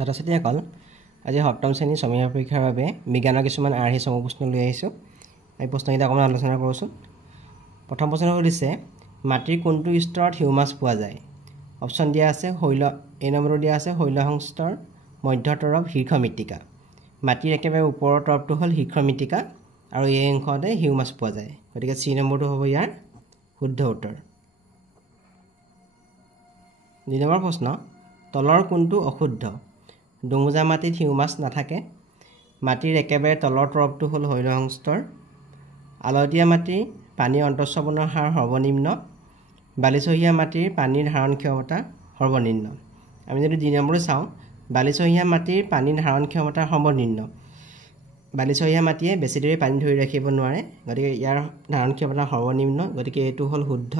ছাত্ৰ-ছাত্ৰীসকল আজি সপ্তম শ্ৰেণীৰ সমীক্ষা পৰীক্ষাৰ বাবে বিজ্ঞানৰ কিছুমান আৰ্হি চমু প্ৰশ্ন লৈ আহিছোঁ। এই প্ৰশ্নকেইটা অকণমান আলোচনা কৰোঁচোন। প্ৰথম প্ৰশ্ন সুধিছে মাটিৰ কোনটো স্তৰত হিউমাছ পোৱা যায়? অপশ্যন দিয়া আছে এ নম্বৰটো দিয়া আছে শৈলসং স্তৰ, মধ্য তৰফ, শীৰ্ষ মৃত্তিকা। মাটিৰ একেবাৰে ওপৰৰ তৰফটো হ'ল শীৰ্ষ মৃত্তিকা আৰু এই অংশতে হিউমাছ পোৱা যায়। গতিকে চি নম্বৰটো হ'ব ইয়াৰ শুদ্ধ উত্তৰ। ২ নম্বৰ প্ৰশ্ন তলৰ কোনটো অশুদ্ধ? দুমোজা মাটিত হিউমাছ নাথাকে। মাটিৰ একেবাৰে তলৰ তৰফটো হ'ল শৈলসং স্তৰ। আলতীয়া মাটিৰ পানীৰ অন্তঃস্ৰৱণৰ হাৰ সৰ্বনিম্ন। বালিচহীয়া মাটিৰ পানীৰ ধাৰণ ক্ষমতা সৰ্বনিম্ন। আমি যদি ২ নম্বৰটো চাওঁ, বালিচহীয়া মাটিৰ পানীৰ ধাৰণ ক্ষমতা সৰ্বনিম্ন। বালিচহীয়া মাটিয়ে বেছি দেৰি পানী ধৰি ৰাখিব নোৱাৰে, গতিকে ইয়াৰ ধাৰণ ক্ষমতা সৰ্বনিম্ন, গতিকে এইটো হ'ল শুদ্ধ।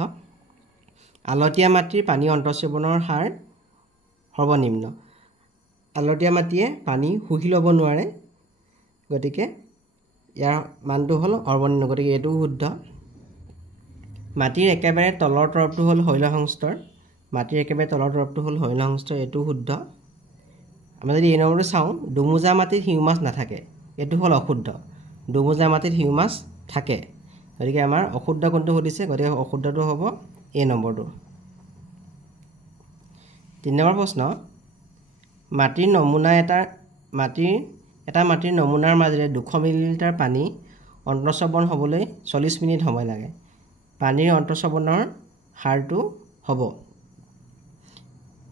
আলতীয়া মাটিৰ পানী অন্তঃস্ৰৱণৰ হাৰ সৰ্বনিম্ন। আলতীয়া মাটিয়ে পানী শুহি ল'ব নোৱাৰে, গতিকে ইয়াৰ মানটো হ'ল সৰ্বনিম্ন, গতিকে এইটো শুদ্ধ। মাটিৰ একেবাৰে তলৰ তৰফটো হ'ল শৈলসং স্তৰ। মাটিৰ একেবাৰে তলৰ তৰফটো হ'ল শৈলসং স্তৰ, এইটো শুদ্ধ। আমি যদি এই নম্বৰটো চাওঁ, দুমোজা মাটিত হিউমাছ নাথাকে, এইটো হ'ল অশুদ্ধ। দুমোজা মাটিত হিউমাছ থাকে, গতিকে আমাৰ অশুদ্ধ কোনটো সুধিছে, গতিকে অশুদ্ধটো হ'ব এই নম্বৰটো। ৩ নম্বৰ প্ৰশ্ন মাটিৰ নমুনাৰ মাজেৰে 200 মিলিলিটাৰ পানী অন্তঃস্ৰৱণ হ'বলৈ 40 মিনিট সময় লাগে। পানীৰ অন্তঃস্ৰৱণৰ হাৰটো হ'ব,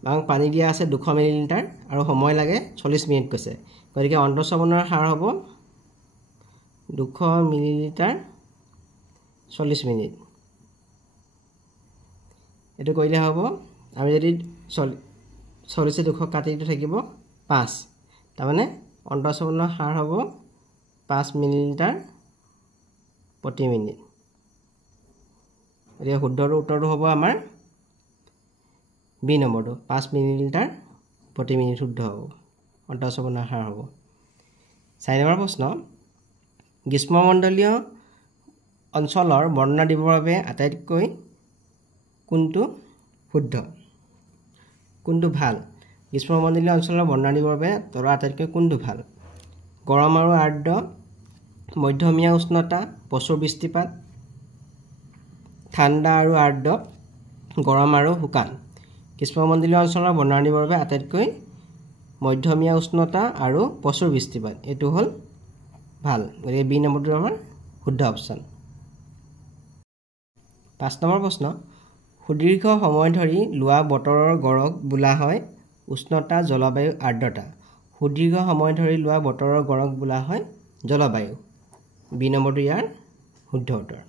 আমাক পানী দিয়া আছে 200 মিলিলিটাৰ আৰু সময় লাগে 40 মিনিট কৈছে, গতিকে অন্তঃস্ৰৱণৰ হাৰ হ'ব 200 মিলিলিটাৰ 40 মিনিট। এইটো কৰিলে হ'ব, আমি যদি 40 200 কাটি থাকিব 5, তাৰমানে অন্তঃস্ৰৱণৰ হাৰ হ'ব 5 মিলিলিটাৰ প্ৰতি মিনিট। এতিয়া শুদ্ধ উত্তৰটো হ'ব আমাৰ বি নম্বৰটো, 5 মিলিলিটাৰ প্ৰতি মিনিট শুদ্ধ হ'ব, অন্তঃস্ৰৱণৰ হাৰ হ'ব। 4 নম্বৰ প্ৰশ্ন গ্ৰীষ্মমণ্ডলীয় অঞ্চলৰ বৰ্ণনা দিবৰ বাবে আটাইতকৈ কোনটো শুদ্ধ, কোনটো ভাল? গ্ৰীষ্মমণ্ডলীয় অঞ্চলৰ বৰ্ণনা দিবৰ বাবে তলৰ আটাইতকৈ কোনটো ভাল? গৰম আৰু আৰ্দ্ৰ, মধ্যমীয়া উষ্ণতা, প্ৰচুৰ বৃষ্টিপাত, ঠাণ্ডা আৰু আৰ্দ্ৰ, গৰম আৰু শুকান। গ্ৰীষ্মমণ্ডলীয় অঞ্চলৰ বৰ্ণনা দিবৰ বাবে আটাইতকৈ মধ্যমীয়া উষ্ণতা আৰু প্ৰচুৰ বৃষ্টিপাত, এইটো হ'ল ভাল, গতিকে বি নম্বৰটো আমাৰ শুদ্ধ অপশ্যন। 5 নম্বৰ প্ৰশ্ন সুদীৰ্ঘ সময় ধৰি লোৱা বতৰৰ গড়ক বোলা হয় উষ্ণতা, জলবায়ু, আৰ্দ্ৰতা। সুদীৰ্ঘ সময় ধৰি লোৱা বতৰৰ গড়ক বোলা হয় জলবায়ু। বি নম্বৰটো ইয়াৰ শুদ্ধ উত্তৰ।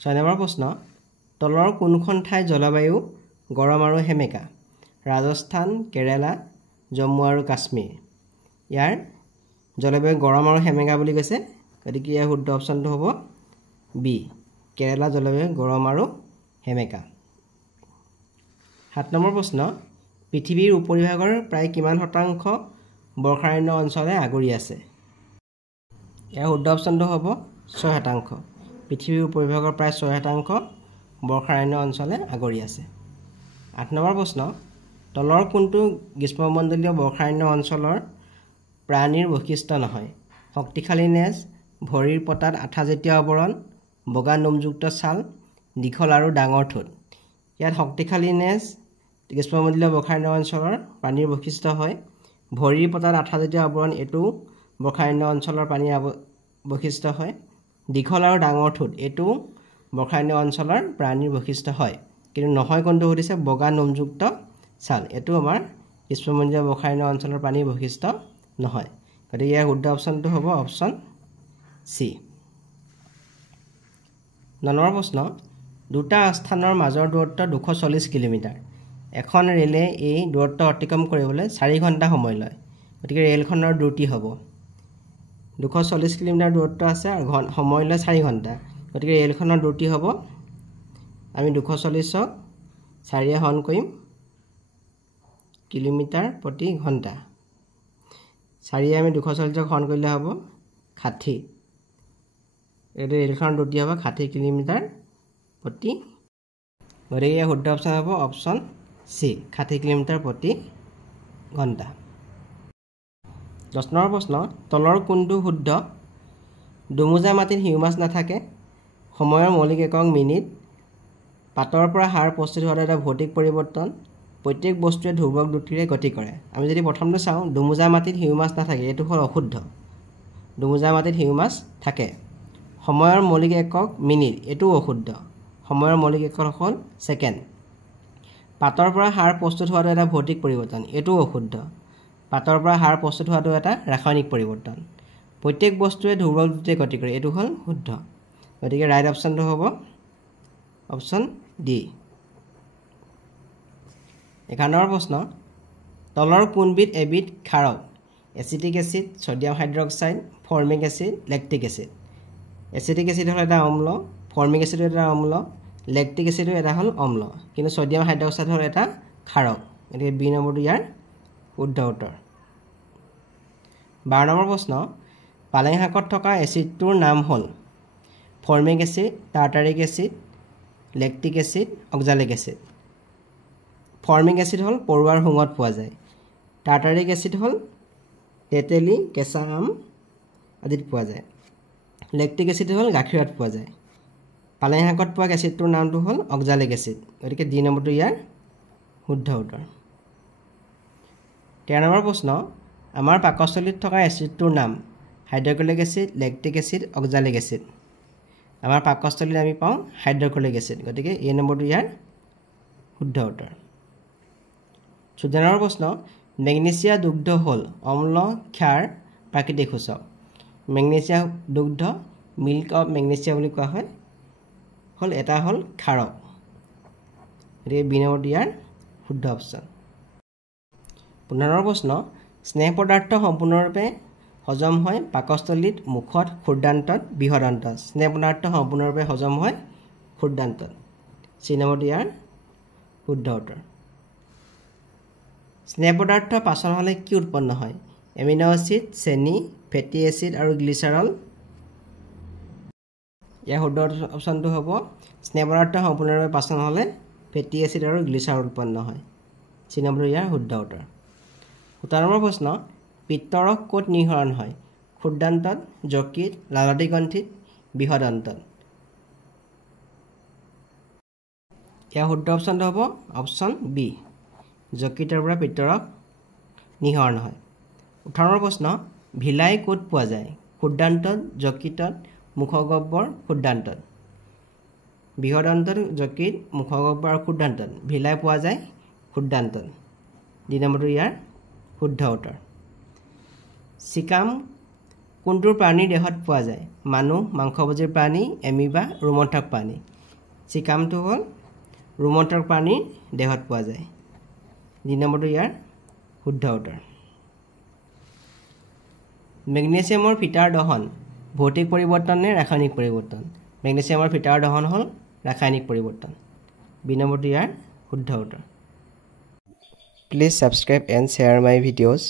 6 নম্বৰ প্ৰশ্ন তলৰ কোনখন ঠাই জলবায়ু গৰম আৰু সেমেকা? ৰাজস্থান, কেৰেলা, জম্মু আৰু কাশ্মীৰ। ইয়াৰ জলবায়ু গৰম আৰু সেমেকা বুলি কৈছে, গতিকে ইয়াৰ শুদ্ধ অপশ্যনটো হ'ব বি, কেৰেলা জলবায়ু গৰম আৰু সেমেকা। 7 নম্বৰ প্ৰশ্ন পৃথিৱীৰ উপৰিভাগৰ প্ৰায় কিমান শতাংশ বৰ্ষাৰণ্য অঞ্চলে আগুৰি আছে? ইয়াৰ শুদ্ধ অপশ্যনটো হ'ব 6%। পৃথিৱীৰ উপৰিভাগৰ প্ৰায় 6% বৰ্ষাৰণ্য অঞ্চলে আগুৰি আছে। 8 নম্বৰ প্ৰশ্ন তলৰ কোনটো গ্ৰীষ্মমণ্ডলীয় বৰ্ষাৰণ্য অঞ্চলৰ প্ৰাণীৰ বৈশিষ্ট্য নহয়? শক্তিশালী নেজ, ভৰিৰ পতাত আঠাজাতীয় আৱৰণ, বগা নোমযুক্ত ছাল, দীঘল আৰু ডাঙৰ ঠোঁট। ইয়াত শক্তিশালী নেজ গ্ৰীষ্মমণ্ডলীয় বৰ্ষাৰণ্য অঞ্চলৰ প্ৰাণীৰ বৈশিষ্ট্য হয়। ভৰিৰ পতাত আঠাজাতীয় আৱৰণ এইটো বৰ্ষাৰণ্য অঞ্চলৰ প্ৰাণীৰ বৈশিষ্ট্য হয়। দীঘল আৰু ডাঙৰ ঠোঁট এইটো বৰ্ষাৰণ্য অঞ্চলৰ প্ৰাণীৰ বৈশিষ্ট্য হয়, কিন্তু নহয় কোনটো সুধিছে বগা নোমযুক্ত ছাল, এইটো আমাৰ গ্ৰীষ্মমণ্ডলীয় বৰ্ষাৰণ্য অঞ্চলৰ প্ৰাণীৰ বৈশিষ্ট্য নহয়, গতিকে ইয়াৰ শুদ্ধ অপশ্যনটো হ'ব অপশ্যন চি। 9 নম্বৰ প্ৰশ্ন দুটা স্থানৰ মাজৰ দূৰত্ব 240 কিলোমিটাৰ। এখন ৰেলে এই দূৰত্ব অতিক্ৰম কৰিবলৈ 4 ঘণ্টা সময় লয়, গতিকে ৰেলখনৰ দ্ৰুতি হ'ব 240 কিলোমিটাৰ দূৰত্ব আছে আৰু সময় লয় 4 ঘণ্টা, গতিকে ৰেলখনৰ দ্ৰুতি হ'ব, আমি 240ক 4 হৰণ কৰিম কিলোমিটাৰ প্ৰতি ঘণ্টা, 4 আমি 240ক হৰণ কৰিলে হ'ব 60, এইটো ৰেলখনৰ দ্ৰুতি হ'ব 60 কিলোমিটাৰ প্ৰতি, গতিকে ইয়াৰ শুদ্ধ অপশ্যন হ'ব অপশ্যন চি, 60 কিলোমিটাৰ প্ৰতি ঘণ্টা 10 নম্বৰ প্ৰশ্ন তলৰ কোনটো শুদ্ধ দুমোজা মাটিত হিউমাছ নাথাকে সময়ৰ মৌলিক একক মিনিট পাতৰ পৰা সাৰ প্ৰস্তুত হোৱাৰ এটা ভৌতিক পৰিৱৰ্তন প্ৰত্যেক বস্তুৱে ধ্ৰুৱক দ্ৰুতিৰে গতি কৰে আমি যদি প্ৰথমটো চাওঁ দুমোজা মাটিত হিউমাছ নাথাকে এটো হ'ল অশুদ্ধ দুমোজা মাটিত হিউমাছ থাকে সময়ৰ মৌলিক একক মিনিট এটো অশুদ্ধ সময়ৰ মৌলিক একক হ'ল সেকেন্ড পাতৰ পৰা সাৰ প্ৰস্তুত হোৱাৰ এটা ভৌতিক পৰিৱৰ্তন এটো অশুদ্ধ পাতৰ পৰা সাৰ প্ৰস্তুত হোৱাৰ এটা ৰাসায়নিক পৰিৱৰ্তন প্ৰত্যেক বস্তুৱে ধ্ৰুৱক দ্ৰুতিৰে গতি কৰে এটো হ'ল শুদ্ধ গতিকে ৰাইট অপচনটো হ'ব অপচন ডি 11 নম্বৰ প্ৰশ্ন তলৰ কোনবিধ এবিধ ক্ষাৰক acetic acid sodium hydroxide formic acid lactic acid acetic acid হ'ল এটা অম্ল ফৰ্মিক এসিড এটা অম্ল লেক্টিক এসিড এটা হ'ল অম্ল কিন্তু সোডিয়াম হাইড্ৰক্সাইড হ'ল এটা ক্ষাৰক গতিকে বি নম্বৰটো ইয়াৰ শুদ্ধ উত্তৰ 12 নম্বৰ প্ৰশ্ন পালেং শাকত থকা এচিডটোৰ নাম হ'ল formic acid tartaric acid lactic acid oxalic acid formic acid হ'ল পৰুৱাৰ হুঙত পোৱা যায় টাৰ্টাৰিক এসিড হ'ল তেতেলী কেঁচা আম আদিত পোৱা যায় লেক্টিক এসিড হ'ল গাখীৰত পোৱা যায় পালেং শাকত পোৱা এসিডটোৰ নামটো হ'ল অক্সালিক এসিড গতিকে ডি নম্বৰটো ইয়াৰ শুদ্ধ উত্তৰ 13 নম্বৰ প্ৰশ্ন আমাৰ পাকস্থলীত থকা এসিডটোৰ নাম hydrochloric acid lactic acid oxalic acid আমাৰ পাকস্থলীত আমি পাওঁ হাইড্ৰক্লোৰিক এসিড গতিকে এ নম্বৰটো ইয়াৰ শুদ্ধ উত্তৰ 14 নম্বৰ প্ৰশ্ন মেগনেছিয়া দুগ্ধ হ'ল অম্ল ক্ষাৰ প্ৰাকৃতিক সূচক মেগনেছিয়া দুগ্ধ মিল্ক অফ মেগনেছিয়া বুলি কোৱা হয় হ'ল এটা হ'ল ক্ষাৰক গতিকে বি নম্বৰটো ইয়াৰ শুদ্ধ অপচন 15 নম্বৰ প্ৰশ্ন স্নেহ পদাৰ্থ সম্পূৰ্ণৰূপে হজম হয় পাকস্থলীত মুখত ক্ষুদ্ৰান্তত বৃহদান্তত স্নেহ পদাৰ্থ সম্পূৰ্ণৰূপে হজম হয় ক্ষুদ্ৰান্তত চি নম্বৰটো ইয়াৰ শুদ্ধ উত্তৰ স্নেহ পদাৰ্থ পাচন হ'লে কি উৎপন্ন হয় এমিনো এচিড চেনি ফেটি এচিড আৰু গ্লিচাৰল ইয়াৰ শুদ্ধ অপচনটো হ'ব স্নেহ পদাৰ্থ সম্পূৰ্ণৰূপে পাচন হ'লে ফেটি এচিড আৰু গ্লিচাৰল উৎপন্ন হয় চি নম্বৰটো ইয়াৰ শুদ্ধ উত্তৰ 17 নম্বৰ প্ৰশ্ন পিত্তৰস ক'ত নিঃসৰণ হয় ক্ষুদ্ৰান্তত যকৃত লালতী গ্ৰন্থিত বৃহদান্তত ইয়াৰ শুদ্ধ অপচনটো হ'ব অপচন বি যকৃতৰ পৰা পিত্তৰস নিঃসৰণ হয় 18 নম্বৰ প্ৰশ্ন ভিলাই ক'ত পোৱা যায় ক্ষুদ্ৰান্তত যকৃতত মুখগহ্বৰ ক্ষুদ্ৰান্তত বৃহদান্তত যকৃত মুখগহ্বৰ আৰু ক্ষুদ্ৰান্তত ভিলাই পোৱা যায় ক্ষুদ্ৰান্তত ডি নম্বৰটো ইয়াৰ শুদ্ধ উত্তৰ চিকাম কোনটোৰ প্ৰাণীৰ দেহত পোৱা যায় মানুহ মাংসভোজী প্ৰাণী এমিবা ৰোমন্থক প্ৰাণী চিকামটো হ'ল ৰোমন্থক প্ৰাণীৰ দেহত পোৱা যায় ডি নম্বৰটো ইয়াৰ শুদ্ধ উত্তৰ মেগনেছিয়ামৰ ফিটাৰ দহন ভৌতিক পৰিৱৰ্তন নে ৰাসায়নিক পৰিৱৰ্তন মেগনেছিয়ামৰ ফিটাৰ দহন হ'ল ৰাসায়নিক পৰিৱৰ্তন বি নম্বৰটো ইয়াৰ শুদ্ধ উত্তৰ Please subscribe and share my videos.